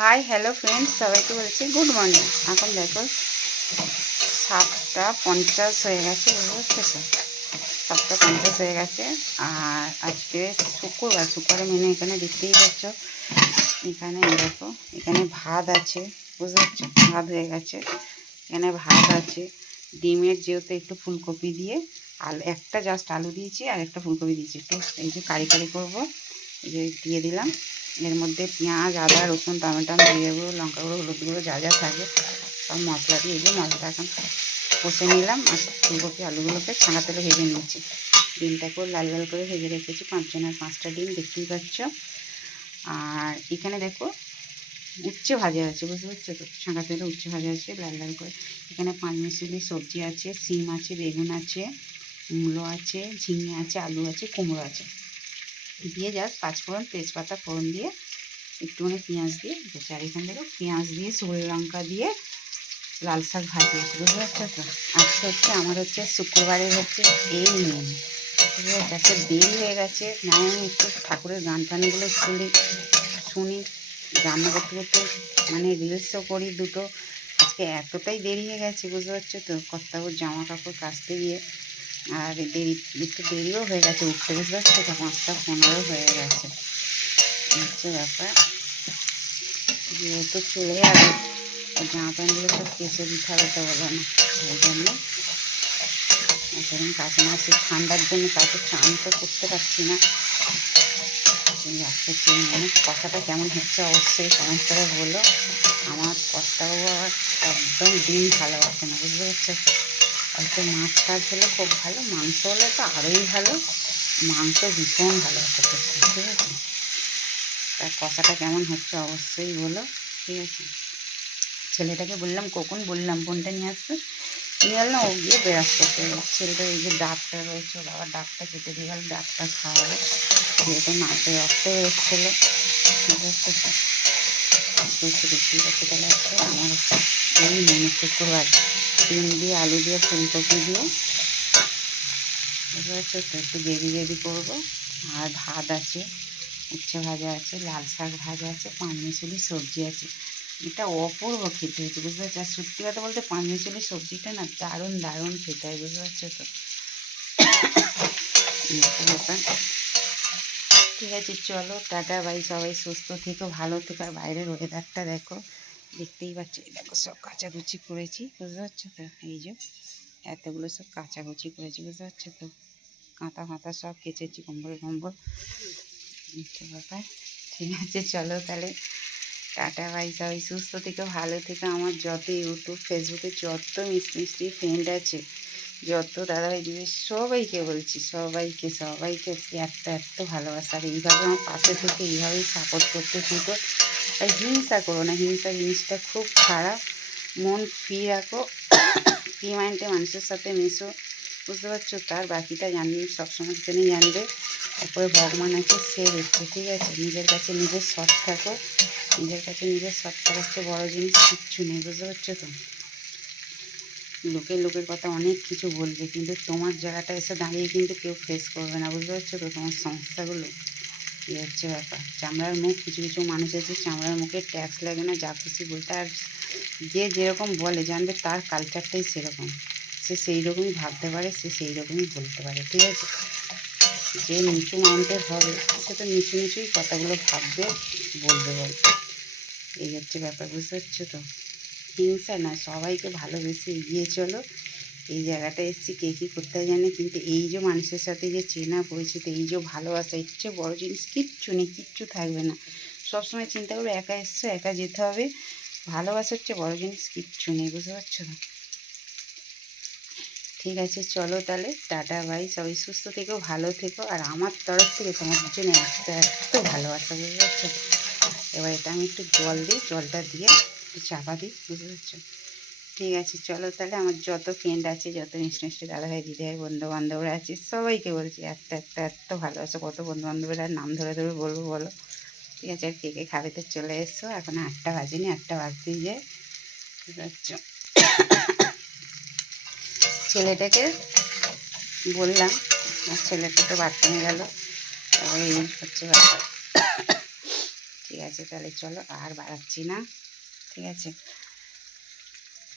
Hi hello friends, সবাইকে বলছি good morning. এখন দেখো 7টা 50 হয়ে গেছে, বুঝতে পারছো? 7টা 50 হয়ে গেছে। আর আজকে শুক্রবার মেনু এখানে দেখতেই পাচ্ছ। এখানে দেখো, এখানে ভাত আছে, বুঝতে পারছো? ভাত হয়ে গেছে। এখানে ভাত আছে, ডিমের যেহেতু একটু ফুলকপি দিয়ে আলু, একটা জাস্ট আলু দিয়েছি আর একটা ফুলকপি দিয়েছি। একটু এই যে কারি করবো, এই যে দিয়ে দিলাম। এর মধ্যে পেঁয়াজ, আদা, রসুন, টমেটো, জিরে গুঁড়ো, লঙ্কা গুঁড়ো, হলুদ গুঁড়ো, যা যা থাকে সব মশলা দিয়ে এই যে মশলাটা এখন কষে নিলাম। আর ফুলকপি আলুগুলোকে ছানা তেলে ভেজে নিয়েছি। ডিমটাকেও লাল লাল করে ভেজে রেখেছি, 5টা ডিম দেখতেই পাচ্ছ। আর এখানে দেখো উচ্ছে ভাজা আছে, বুঝতে পারছো তো? ছাঁকা তেলে উচ্ছে ভাজা আছে লাল লাল করে। এখানে 5 মিশালি সবজি আছে, সিম আছে, বেগুন আছে, মূলো আছে, ঝিঙে আছে, আলু আছে, কুমড়ো আছে। দিয়ে জাস্ট পাঁচফোড়ন, তেজপাতা ফোড়ন দিয়ে একটুখানি পেঁয়াজ দিয়ে দিয়েছি। আর এখান থেকে পেঁয়াজ দিয়ে শুকনো লঙ্কা দিয়ে লাল শাক ভাজি আছে, বুঝতে পারছো তো? আজকে আমার শুক্রবারের এই মেনু, বুঝতে পারছো? আজকে দেরি হয়ে গেছে, নাই আমি একটু ঠাকুরের গান টানগুলো শুনি, রান্না করতে করতে মানে রিলসও করি দুটো। আজকে এতটাই দেরি হয়ে গেছে, বুঝতে পারছো তো? কর্তাবুর জামা কাপড় কাচতে গিয়ে আর একটু দেরিও হয়ে গেছে উঠতে, বুঝতে পারছো তো? 5টা 15 হয়ে গেছে হচ্ছে ব্যাপার। যেহেতু চলে যাবে, জামা প্যান্টগুলো সব কেচে দিতে হবে, তো বলো না? ওই জন্য এখন কাছে না, সে ঠান্ডার জন্য তাকে চান তো করতে পারছি না। আজকে মানে কথাটা কেমন হচ্ছে অবশ্যই কমেন্ট করে বলো। আমার কর্তাও আবার একদম ডিম ভালোবাসে না, বুঝতে পারছো? হয়তো মাছ টাছ হলে খুব ভালো, মাংস হলে তো আরোই ভালো। মাংস ভীষণ ভালোবাসে, ঠিক আছে? তার কথাটা কেমন হচ্ছে অবশ্যই বলো, ঠিক আছে? ছেলেটাকে বললাম, কখন বললাম ফোনটা নিয়ে আসতে, নিয়ে এল না, ও গিয়ে বেরাস করতে গেল। ছেলেটা এই যে ডাবটা রয়েছে, বাবা ডাবটা কেটে দিয়ে গেল, ডাবটা খাওয়াবে, যেহেতু মাছের রক্ত এসেছিলো, ঠিক আছে? দেখতেই পাচ্ছি। তাহলে আমার এই মেনু শুক্রবার, ডিম দিয়ে আলু দিয়ে ফুলকপি দিয়ে, বুঝতে পারছো তো? একটু গ্রেভি করবো। আর ভাত আছে, উচ্ছে ভাজা আছে, লাল শাক ভাজা আছে, 5 মিশালি সবজি আছে। এটা অপূর্ব খেতে হয়েছে, বুঝতে পারছো? আর সত্যি কথা বলতে 5 মিশালি সবজিটা না দারুণ দারুণ খেতে হয়, বুঝতে পারছো তো? ব্যাপার। ঠিক আছে, চলো টাটা বাই। সবাই সুস্থ থেকো, ভালো থেকো। আর বাইরের ওয়েদারটা দেখো, দেখতেই পাচ্ছি। দেখো সব কাচাকুচি করেছি, বুঝতে পারছো তো? এই যে এতগুলো সব কাচাকুচি করেছি, বুঝতে পারছো তো? কাঁথা ফাঁতা সব কেচেছি, কম্বল ব্যাপার। ঠিক আছে, চলো তাহলে টাটা বাই। সবাই সুস্থ থেকো, ভালো থেকো। আমার যত ইউটিউব ফেসবুকে যত মিষ্টি ফ্রেন্ড আছে, যত দাদাভাই দিদি, সবাইকে বলছি, সবাইকে এত ভালোবাসা। আর এইভাবে আমার পাশে থেকে এইভাবেই সাপোর্ট করতে থেকো। আর হিংসা করো না, হিংসা জিনিসটা খুব খারাপ। মন ফ্রি রাখো, ফ্রি মাইন্ডে মানুষের সাথে মেশো, বুঝতে পারছো? তার বাকিটা সবসময়ের জন্যই জানবে। তারপরে ভগবান আছে, সে দেখছে, ঠিক আছে? নিজের কাছে নিজের সৎ থাকো, নিজের কাছে নিজের সৎ থাকার চেয়ে বড়ো জিনিস কিচ্ছু নেই, বুঝতে পারছো তো? লোকের কথা অনেক কিছু বলবে, কিন্তু তোমার জায়গাটা এসে দাঁড়িয়ে কিন্তু কেউ ফেস করবে না, বুঝতে পারছো তো? তোমার সমস্যাগুলো এই হচ্ছে ব্যাপার। চামড়ার মুখ, কিছু কিছু মানুষ আছে চামড়ার মুখে ট্যাক্স লাগে না, যা খুশি বলতে। আর যে যেরকম বলে, জানবে তার কালচারটাই সেরকম, সে সেই রকমই ভাবতে পারে, সে সেই রকমই বলতে পারে, ঠিক আছে? যে নিচু মাইন্ডের হবে, সে তো নিচুই কথাগুলো ভাববে, বলবে। এই হচ্ছে ব্যাপার, বুঝতে পারছো তো? হিংসা না, সবাইকে ভালোবেসে এগিয়ে চলো। এই জায়গাটা এসেছি কে কী করতে হয় জানে, কিন্তু এই যে মানুষের সাথে যে চেনা পরিচিত, এই যে ভালোবাসা, এর চেয়ে বড়ো জিনিস কিচ্ছু নেই, কিচ্ছু থাকবে না। সবসময় চিন্তা করবে একা এসছো, একা যেতে হবে। ভালোবাসার চেয়ে বড়ো জিনিস কিচ্ছু নেই, বুঝতে পারছো না? ঠিক আছে, চলো তাহলে টাটা বাই। সবাই সুস্থ থেকো, ভালো থেকো। আর আমার তরফ থেকে তোমার জন্য এত ভালোবাসা, বুঝতে পারছো? এবার এটা আমি একটু জল দিই, জলটা দিয়ে একটু চাপা দিই, বুঝতে পারছো? ঠিক আছে, চলো তাহলে। আমার যত ফ্রেন্ড আছে, যত মিষ্টি দাদাভাই দিদিভাই বন্ধুবান্ধবরা আছে, সবাইকে বলছি এত ভালোবাসা। কত বন্ধুবান্ধবের আর নাম ধরে ধরে বলবো বলো? ঠিক আছে, আর কে কে খাবে তো চলে এসো। এখন 8টা বাজেনি, 8টা বাজতেই যায়, বুঝতে পারছো? ছেলেটাকে বললাম, আর ছেলেটা তো বাথরুমে গেল। তবে এই হচ্ছে ব্যাপার, ঠিক আছে, তাহলে চলো আর বাড়াচ্ছি না, ঠিক আছে।